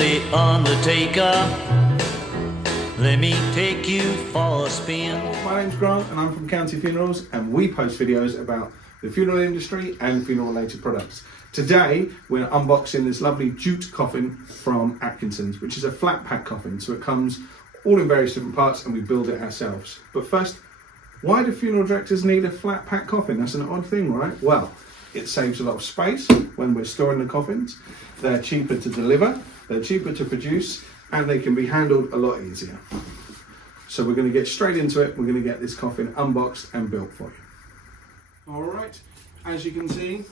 the undertaker. Let me take you for a spin. My name's Grant and I'm from County Funerals, and we post videos about the funeral industry and funeral related products. Today we're unboxing this lovely jute coffin from Atkinson's, which is a flat pack coffin, so it comes all in various different parts and we build it ourselves. But first, why do funeral directors need a flat pack coffin? That's an odd thing, right? Well, it saves a lot of space when we're storing the coffins. They're cheaper to deliver, they're cheaper to produce, and they can be handled a lot easier. So we're going to get straight into it. We're going to get this coffin unboxed and built for you. All right, as you can see,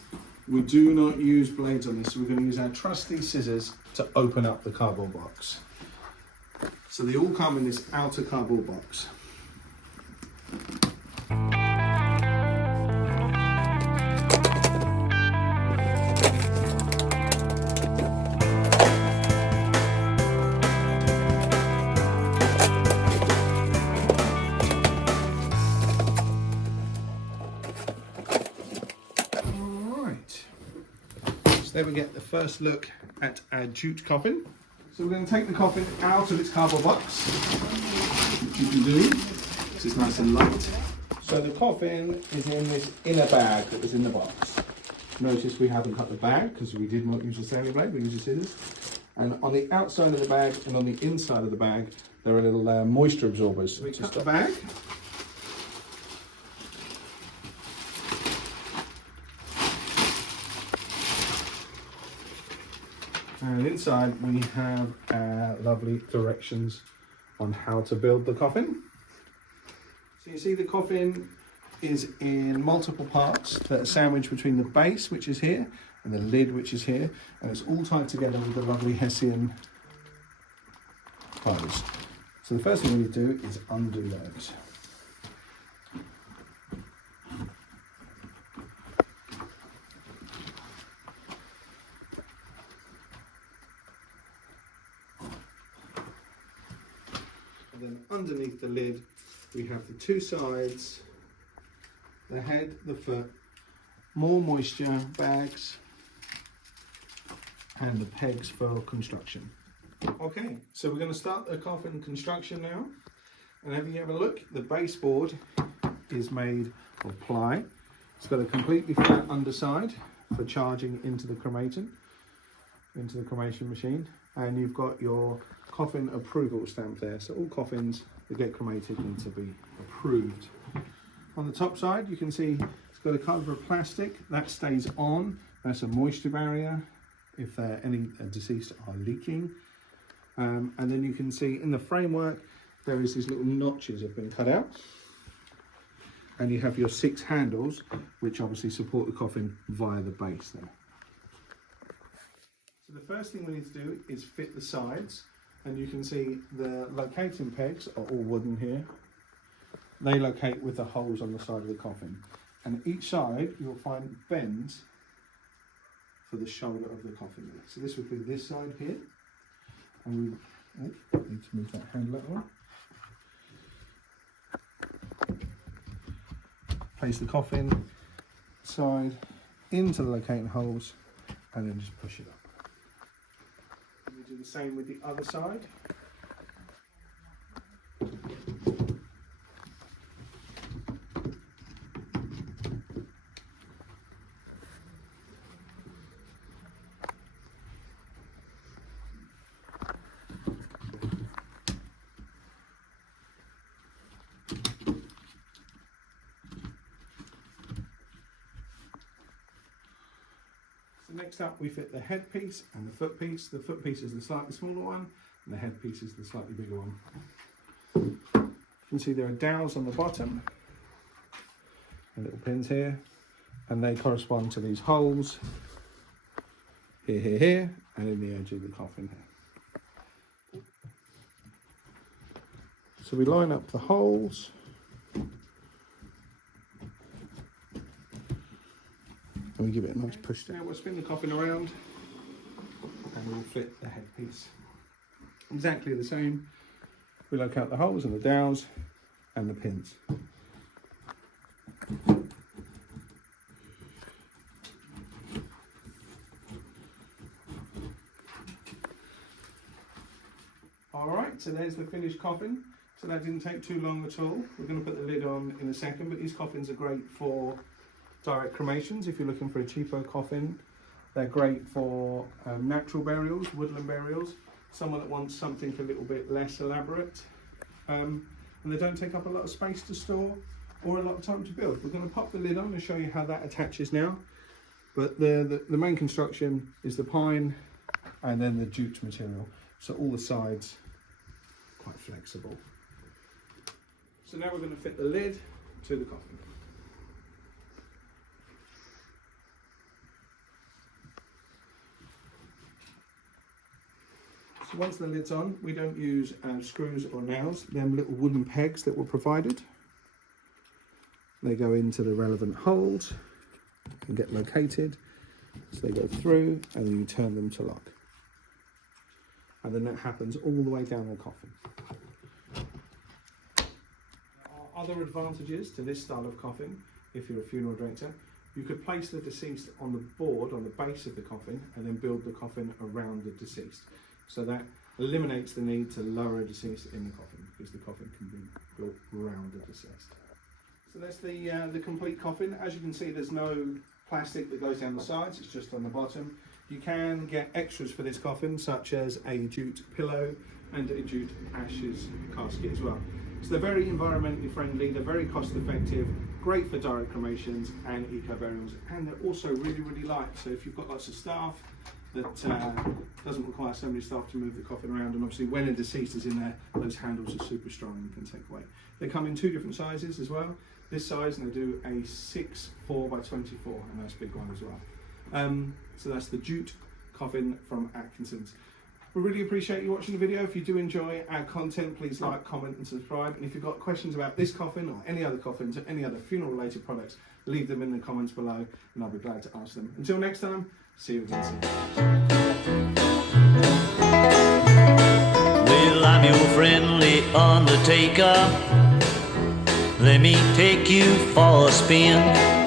we do not use blades on this. So we're going to use our trusty scissors to open up the cardboard box. So they all come in this outer cardboard box. There we get the first look at our jute coffin. So we're going to take the coffin out of its cardboard box, which you can do. This is nice and light. So the coffin is in this inner bag that was in the box. Notice we haven't cut the bag because we did not use a sailing blade, we used the scissors. And on the outside of the bag and on the inside of the bag, there are little moisture absorbers. So we cut the bag. And inside we have our lovely directions on how to build the coffin. So you see the coffin is in multiple parts that are sandwiched between the base, which is here, and the lid, which is here, and it's all tied together with the lovely Hessian hose. So the first thing we need to do is undo those. And then underneath the lid, we have the two sides, the head, the foot, more moisture bags, and the pegs for construction. Okay, so we're going to start the coffin construction now. And have you have a look? The baseboard is made of ply. It's got a completely flat underside for charging into the cremation machine. And you've got your coffin approval stamp there. So all coffins that get cremated need to be approved. On the top side, you can see it's got a cover of plastic that stays on. That's a moisture barrier if any deceased are leaking. And then you can see in the framework, there is these little notches have been cut out. And you have your 6 handles, which obviously support the coffin via the base there. So the first thing we need to do is fit the sides, and you can see the locating pegs are all wooden here. They locate with the holes on the side of the coffin, and each side you'll find bends for the shoulder of the coffin. So this would be this side here, and we need to move that handle that way. Place the coffin side into the locating holes, and then just push it up. Do the same with the other side. Next up, we fit the headpiece and the footpiece. The footpiece is the slightly smaller one, and the headpiece is the slightly bigger one. You can see there are dowels on the bottom, and little pins here, and they correspond to these holes here, here, here, and in the edge of the coffin here. So we line up the holes. And we give it a nice push down. Now we'll spin the coffin around and we'll fit the headpiece. Exactly the same. We locate the holes and the dowels and the pins. Alright, so there's the finished coffin. So that didn't take too long at all. We're going to put the lid on in a second, but these coffins are great for direct cremations if you're looking for a cheaper coffin. They're great for natural burials, woodland burials, someone that wants something a little bit less elaborate. And they don't take up a lot of space to store or a lot of time to build. We're going to pop the lid on and show you how that attaches now. But the main construction is the pine and then the jute material. So all the sides quite flexible. So now we're going to fit the lid to the coffin. So once the lid's on, we don't use screws or nails. Them little wooden pegs that were provided. They go into the relevant holes and get located. So they go through and then you turn them to lock. And then that happens all the way down the coffin. Other advantages to this style of coffin, if you're a funeral director, you could place the deceased on the board, on the base of the coffin, and then build the coffin around the deceased. So that eliminates the need to lower a deceased in the coffin, because the coffin can be built around the deceased. So that's the complete coffin. As you can see, there's no plastic that goes down the sides, it's just on the bottom. You can get extras for this coffin, such as a jute pillow and a jute ashes casket as well. So they're very environmentally friendly, they're very cost effective, great for direct cremations and eco burials, and they're also really, really light. So if you've got lots of staff that doesn't require so many staff to move the coffin around, and obviously when a deceased is in there, those handles are super strong and can take away. They come in two different sizes as well. This size, and they do a 6'4" by 24, a nice big one as well. So that's the jute coffin from Atkinson's. We really appreciate you watching the video. If you do enjoy our content, please like, comment and subscribe. And if you've got questions about this coffin or any other coffins or any other funeral related products, leave them in the comments below and I'll be glad to answer them. Until next time, see you again soon. Well, I'm your friendly undertaker. Let me take you for a spin.